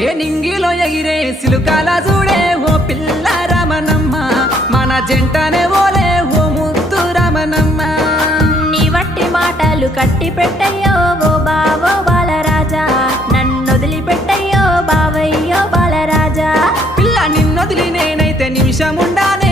ఏ నింగిలో ఎగిరే సిలుకాల చూడే ఓ పిల్ల రమణమ్మ మన జంటనే ఓలే ఓ ముద్దు రమణమ్మ నీ వట్టి మాటలు కట్టి పెట్టయ్యో ఓ బావో బాలరాజా నన్నొదిలి పెట్టయ్యో బావయ్యో బాలరాజా పిల్ల నిన్నొదిలి నేనైతే నిమిషముండానే